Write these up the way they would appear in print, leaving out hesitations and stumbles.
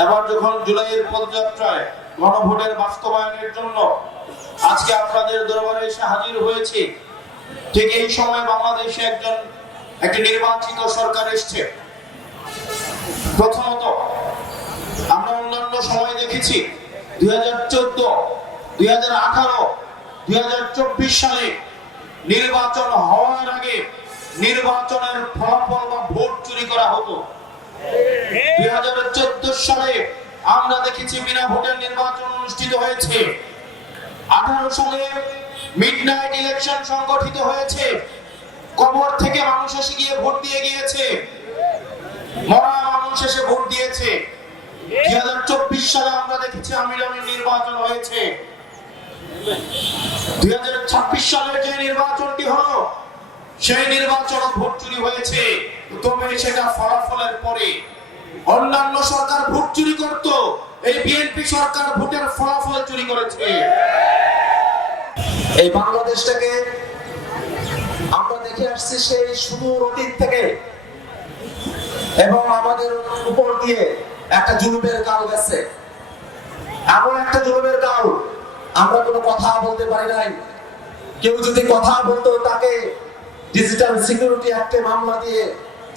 এবার যখন জুলাইয়ের পদযাত্রায় গণভোটের বাস্তবায়নের জন্য আজকে আপনাদের দরবারে এসে হাজির হয়েছি, ঠিক এই সময় বাংলাদেশে একটি নির্বাচিত সরকার এসছে। প্রথমত আমরা অন্যান্য সময় দেখেছি 2014, 2018, 2024 সালে নির্বাচন হওয়ার আগে নির্বাচনের ফলাফল বা ভোট চুরি করা হতো। 2014 সালে আমরা দেখেছি বিনা ভোটের নির্বাচন অনুষ্ঠিত হয়েছে। 18 সালে মিডনাইট ইলেকশন সংগঠিত হয়েছে, কবর থেকে মানুষ এসে গিয়ে ভোট দিয়ে গিয়েছে, মরা মানুষ এসে ভোট দিয়েছে। 2024 সালে আমরা দেখেছি আমিরামি নির্বাচন হয়েছে। 2026 সালের যে নির্বাচনটি হলো সেই নির্বাচন ভোট চুরি হয়েছে, তবে সেটা ফলাফলের পরে। অন্যান্য সরকার ভোট চুরি করত, এই বিএনপি সরকার ভোটের ফলাফল চুরি করেছে। এই বাংলাদেশটাকে আমরা দেখে আসছি সেই সুদূর অতীত থেকে, এবং আমাদের উপর দিয়ে একটা জুলুমের কাল গেছে। এমন একটা জুলুমের কাল, আমরা কোনো কথা বলতে পারি নাই। কেউ যদি কথা বলতো তাকে ডিজিটাল সিকিউরিটি অ্যাক্টে মামলা দিয়ে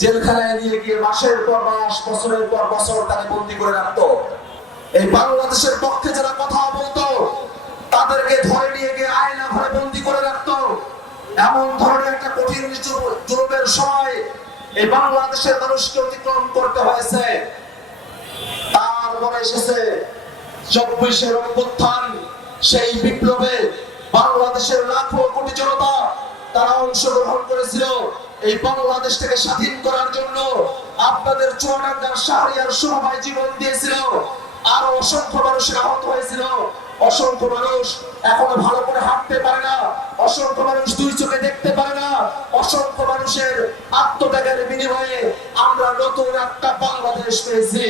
জেলখানায় নিয়ে গিয়ে মাসের পর মাস, বছরের পর বছর তাকে বন্দী করে রাখতো। এই বাংলাদেশের পক্ষে যারা কথা বলতো তাদেরকে ধরে নিয়ে গিয়ে আয়না ঘরে বন্দী করে রাখতো। এমন ধরনের একটা কঠিন জুলুমের সময় এই বাংলাদেশের মানুষকে অতিক্রম করতে হয়েছে। তারপরে এসেছে 24-এর অভ্যুত্থান, সেই বিপ্লবে বাংলাদেশের লাখো কোটি জনতা তারা অংশগ্রহণ করেছিল এই বাংলাদেশটাকে স্বাধীন করার জন্য। আপনাদের চুয়াডাঙ্গার শাহরিয়ার সবাই জীবন দিয়েছিল, আরো অসংখ্য মানুষের আহত হয়েছিল। অসংখ্য মানুষ এখনো ভালো করে হাঁটতে পারে না, অসংখ্য মানুষ দুই চোখে দেখতে পারে না। অসংখ্য মানুষের আত্মত্যাগের বিনিময়ে আমরা নতুন একটা বাংলাদেশ পেয়েছি।